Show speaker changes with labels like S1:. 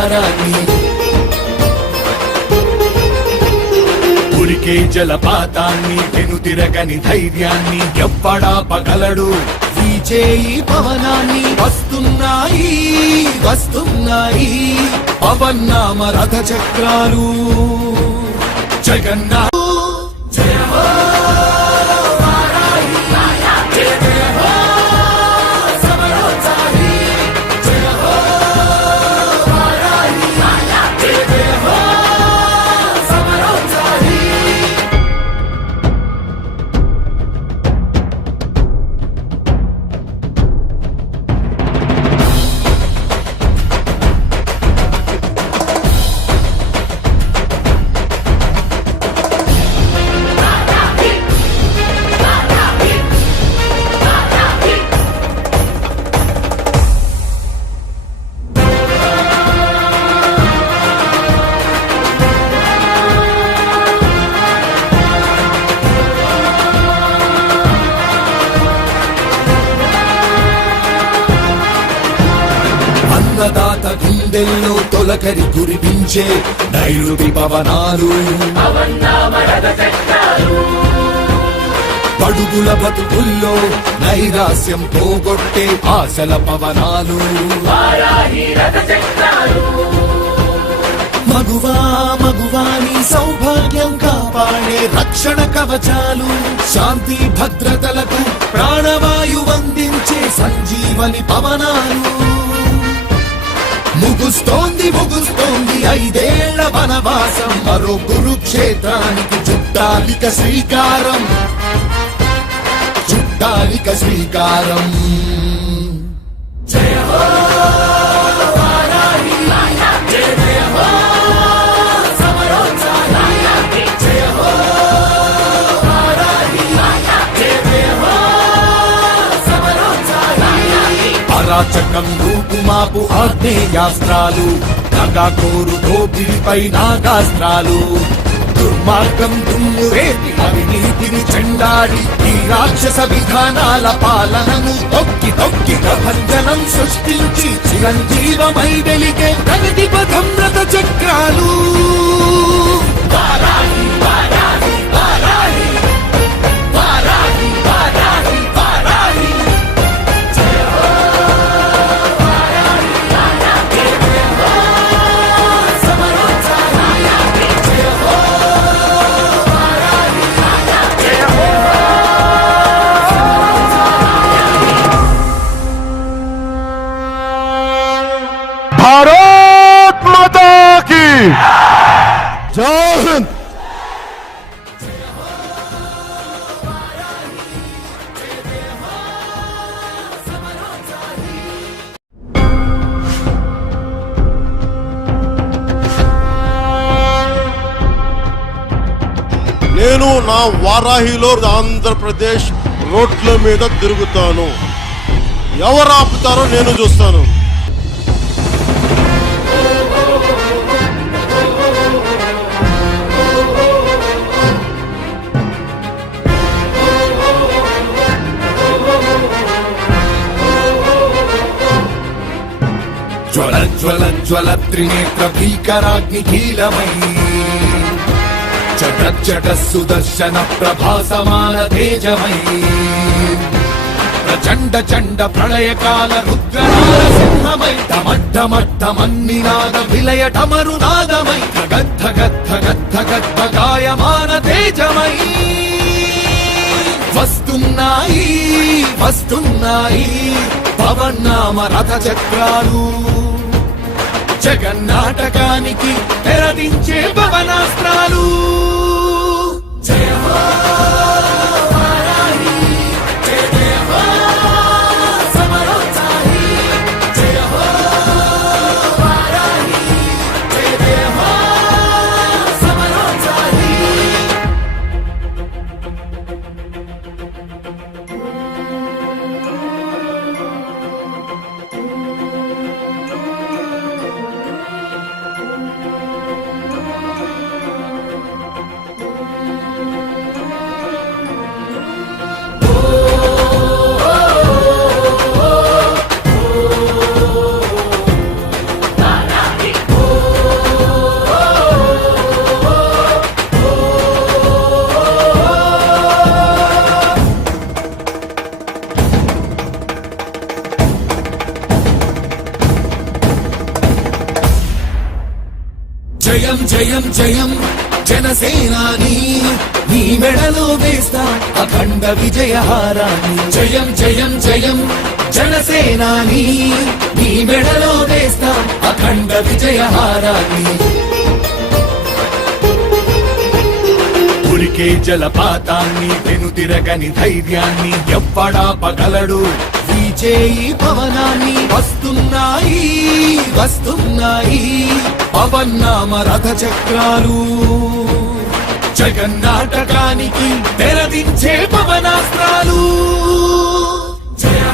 S1: సారాన్ని ఉరికే జలపాతాన్ని వెనుతిరగని ధైర్యాన్ని ఎవ్వడా పగలడు. వీచే ఈ పవనాన్ని వస్తున్నాయి వస్తున్నాయి. పవన్నామ రథ చక్రాలు జగన్నా జయవా గుండెల్లో తొలకరి కురిపించే నైరుతి పవనాలు. పడుగుల బతుకుల్లో నైరాస్యం పోగొట్టే ఆశల పవనాలు. మగువా మగువాని సౌభాగ్యం కాపాడే రక్షణ కవచాలు. శాంతి భద్రతలకు ప్రాణవాయు సంజీవని పవనాలు. ముగుస్తోంది ముగుస్తోంది ఐదేళ్ళ వనవాసం. మరో కురుక్షేత్రానికి చుట్టాలిక శ్రీకారం. చుట్టాలిక శ్రీకారం. జయ సమరోత్సాహి. రూపుమాపు ఆగ్నేయాస్త్రాలు నగాకోరు దోపిడిపై నాగాస్త్రాలు దుర్మార్గం దుమ్ము రేపి అవినీతిని చెండాడి ఈ రాక్షస విధానాల పాలనను తొక్కి తొక్కి ప్రభంజనం సృష్టించి చిరంజీవమై వెలిగే ప్రగతి పథం రథ చక్రాలు
S2: భారత్ మాతాకి జై నేను నా వారాహిలో ఆంధ్రప్రదేశ్ రోడ్ల మీద తిరుగుతాను. ఎవరు ఆపుతారో నేను చూస్తాను.
S1: ఉజ్వల జ్వల త్రినేత్ర భీకరాగ్ని కీలమై చట చట సుదర్శన ప్రభాసమాన తేజమై ప్రచండ చండ ప్రళయకాల రుద్రనాద సింహమై డమడ్డమడ్డమన్నినాద విలయ టమరునాదమై గద్ధ గద్ధ గద్ధ గద్ద గాయమాన తేజమై వస్తున్నాయి వస్తున్నాయి పవన్నామ రథ చక్రాలు జగన్నాటకానికి తెరదించే భవనాస్త్రాలు. జయం జయం జనసేనాని నీ మెడలో వేస్తా అఖండ విజయహారాన్ని. జయం జయం జయం జనసేనాని నీ మెడలో వేస్తా అఖండ విజయహారాన్ని. ఉరికే జలపాతాన్ని వెనుతిరగని ధైర్యాన్ని ఎవ్వడా ఎవ్వడాపగలడు విజయీ భవనాన్ని వస్తున్నాయి వస్తున్నాయి. పవన్నామ రథ చక్రాలు జగన్నాటకానికి తెరదించే పవనాస్త్రాలు. జయ